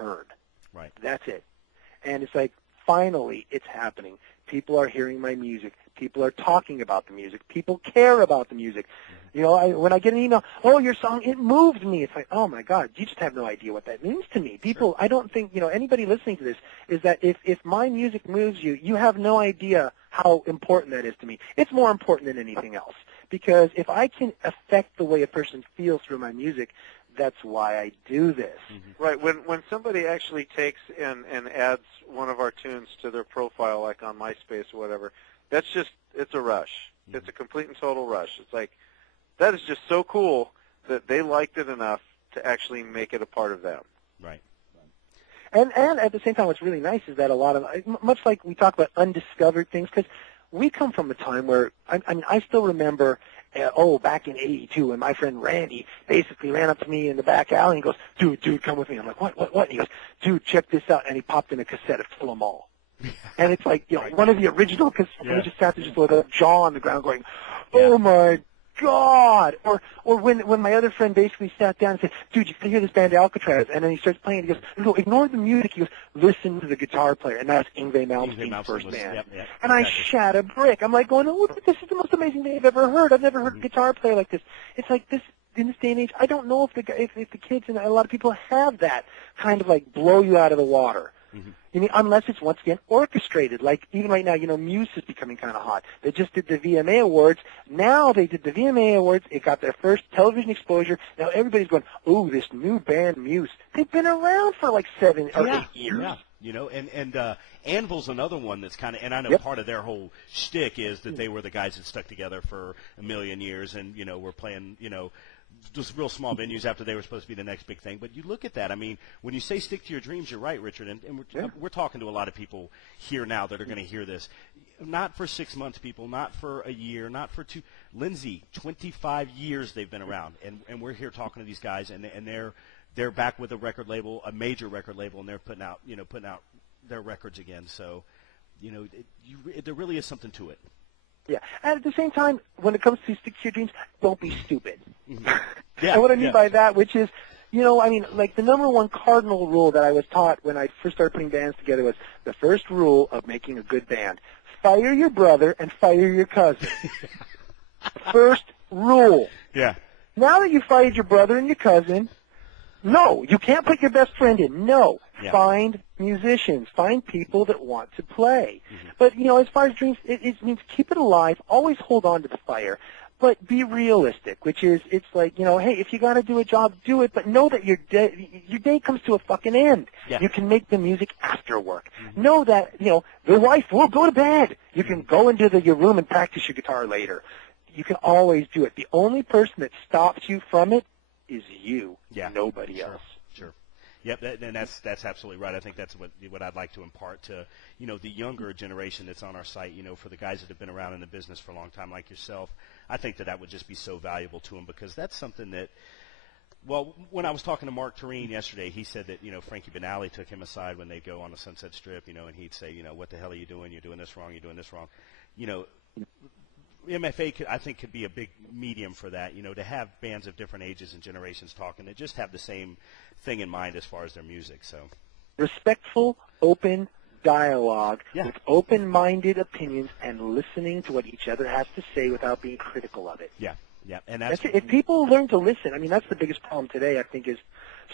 heard. Right. That's it. And it's like, finally, it's happening. People are hearing my music. People are talking about the music. People care about the music. You know, when I get an email, oh, your song, it moved me. It's like, oh, my God, you just have no idea what that means to me. People, I don't think, you know, anybody listening to this is that if my music moves you, you have no idea how important that is to me. It's more important than anything else. Because if I can affect the way a person feels through my music, that's why I do this. Mm-hmm. Right. When somebody actually takes and adds one of our tunes to their profile, like on MySpace or whatever, that's just, it's a rush. Mm-hmm. It's a complete and total rush. It's like, that is just so cool that they liked it enough to actually make it a part of them. Right. And at the same time, what's really nice is that a lot of, much like we talk about undiscovered things, because we come from a time where, I mean, I still remember, back in '82 when my friend Randy basically ran up to me in the back alley and goes, dude, come with me. I'm like, what? And he goes, dude, check this out. And he popped in a cassette of Kill 'Em All. And it's like, you know, one of the original cassettes, and he just sat there just with a jaw on the ground going, oh my God. Or when my other friend basically sat down and said, dude, you can hear this band Alcatraz. And then he starts playing, and he goes, no, ignore the music. He goes, listen to the guitar player. And that's Yngwie Malmsteen's first band. Yep, and I shat a brick. I'm like going, oh, this is the most amazing thing I've ever heard. I've never heard a guitar player like this. It's like this, in this day and age, I don't know if the kids and a lot of people have that kind of like blow you out of the water. Mm-hmm. You mean, unless it's once again orchestrated. Like even right now, you know, Muse is becoming kind of hot. They just did the VMA Awards. Now they did the VMA Awards. It got their first television exposure. Now everybody's going, oh, this new band Muse. They've been around for like 7 or 8 years. Yeah. You know, and Anvil's another one that's kind of, and I know part of their whole shtick is that they were the guys that stuck together for a million years, and you know, were playing, you know, just real small venues after they were supposed to be the next big thing. But you look at that. I mean, when you say stick to your dreams, you're right, Richard. And we're talking to a lot of people here now that are going to hear this. Not for 6 months, people. Not for a year. Not for 2. Lynzee, 25 years they've been around, and we're here talking to these guys, and they're back with a record label, a major record label, and they're putting out their records again. So, you know, there really is something to it. Yeah, and at the same time, when it comes to stick to your dreams, don't be stupid. Mm-hmm. Yeah, and what I mean by that, which is, you know, I mean, like the number one cardinal rule that I was taught when I first started putting bands together was the first rule of making a good band: fire your brother and fire your cousin. First rule. Yeah. Now that you fired your brother and your cousin, no, you can't put your best friend in. No. Yeah. Find musicians. Find people that want to play. Mm-hmm. But, you know, as far as dreams, it means keep it alive. Always hold on to the fire. But be realistic, which is, it's like, you know, hey, if you got to do a job, do it. But know that your day comes to a fucking end. Yeah. You can make the music after work. Mm-hmm. Know that, you know, the wife will go to bed. You can go into your room and practice your guitar later. You can always do it. The only person that stops you from it is you, nobody else. Sure. Yep, and that's absolutely right. I think that's what I'd like to impart to, you know, the younger generation that's on our site, you know, for the guys that have been around in the business for a long time like yourself. I think that would just be so valuable to them, because that's something that, well, when I was talking to Mark Tureen yesterday, he said that, you know, Frankie Benally took him aside when they'd go on the Sunset Strip, you know, and he'd say, you know, what the hell are you doing? You're doing this wrong. You're doing this wrong. You know, MFA, I think, could be a big medium for that, you know, to have bands of different ages and generations talking, that just have the same thing in mind as far as their music. So, respectful, open dialogue with open-minded opinions and listening to what each other has to say without being critical of it. Yeah, and that's it. If people learn to listen, I mean, that's the biggest problem today, I think, is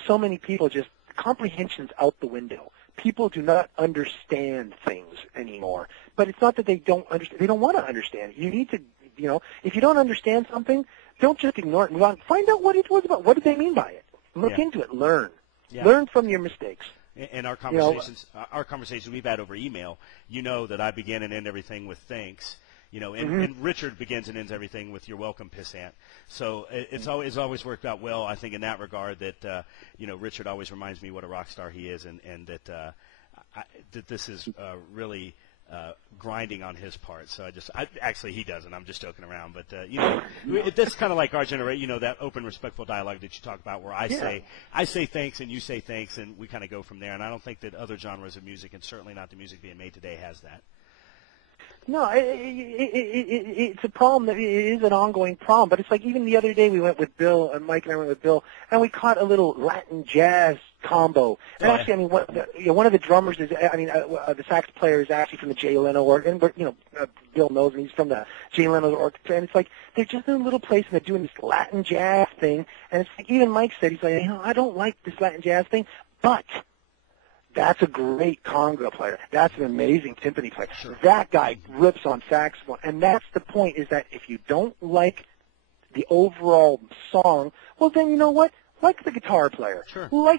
so many people just, comprehension's out the window. People do not understand things anymore. But it's not that they don't understand. They don't want to understand. You need to, you know, if you don't understand something, don't just ignore it. Move on. Find out what it was about. What did they mean by it? Look into it. Learn. Yeah. Learn from your mistakes. And our conversations we've had over email, you know that I begin and end everything with thanks. You know, and Richard begins and ends everything with "You're welcome, pissant." So it's always worked out well, I think, in that regard. That you know, Richard always reminds me what a rock star he is, and that this is really grinding on his part. So actually he doesn't. I'm just joking around, but you know, that's kind of like our generation. You know, that open, respectful dialogue that you talk about, where I say thanks and you say thanks, and we kind of go from there. And I don't think that other genres of music, and certainly not the music being made today, has that. No, it's a problem. It is an ongoing problem. But it's like even the other day we went with Bill, Mike and I went with Bill, and we caught a little Latin jazz combo. And actually, I mean, one of the drummers is, the sax player is actually from the Jay Leno organ, but Bill knows him. He's from the Jay Leno orchestra, and it's like they're just in a little place and they're doing this Latin jazz thing, and it's like even Mike said, he's like, I don't like this Latin jazz thing, but that's a great conga player. That's an amazing timpani player. Sure. That guy rips on saxophone, and that's the point, is that if you don't like the overall song, well, then you know what? Like the guitar player. Sure. What?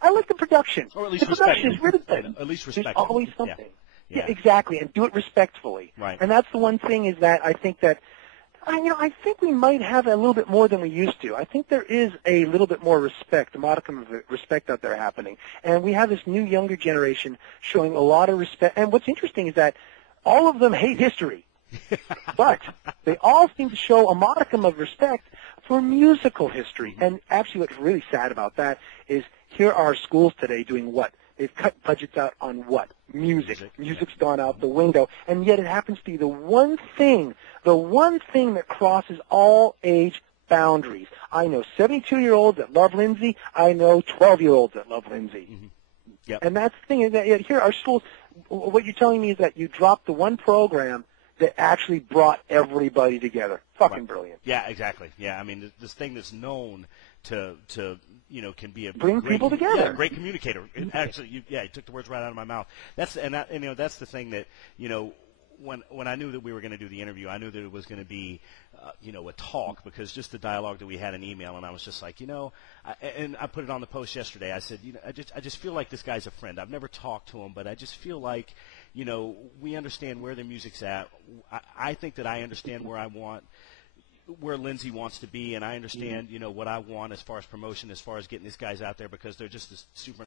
I like the production. Or at least the production is really good. At least respect. There's always something. Yeah. Yeah, exactly, and do it respectfully. Right. And that's the one thing, is that I think that, I think we might have a little bit more than we used to. I think there is a little bit more respect, a modicum of respect out there happening. And we have this new younger generation showing a lot of respect. And what's interesting is that all of them hate history. But they all seem to show a modicum of respect for musical history. And actually what's really sad about that is here are schools today doing what? They've cut budgets out on what? Music. Music's gone out the window. And yet it happens to be the one thing that crosses all age boundaries. I know 72-year-olds that love Lynzee. I know 12-year-olds that love Lynzee. Mm-hmm. Yep. And that's the thing, is that here our schools, what you're telling me is that you dropped the one program that actually brought everybody together. Fucking brilliant. Yeah, exactly. Yeah, I mean, this thing that's known to can be a bring great, people together. Yeah, great communicator. Actually, you took the words right out of my mouth. That's the thing that when I knew that we were going to do the interview, I knew that it was going to be a talk, because just the dialogue that we had in email, and I was just like, and I put it on the post yesterday. I said, I just feel like this guy's a friend. I've never talked to him, but I just feel like, we understand where the music's at. I think that I understand where Lynzee wants to be, and I understand, what I want as far as promotion, as far as getting these guys out there, because they're just super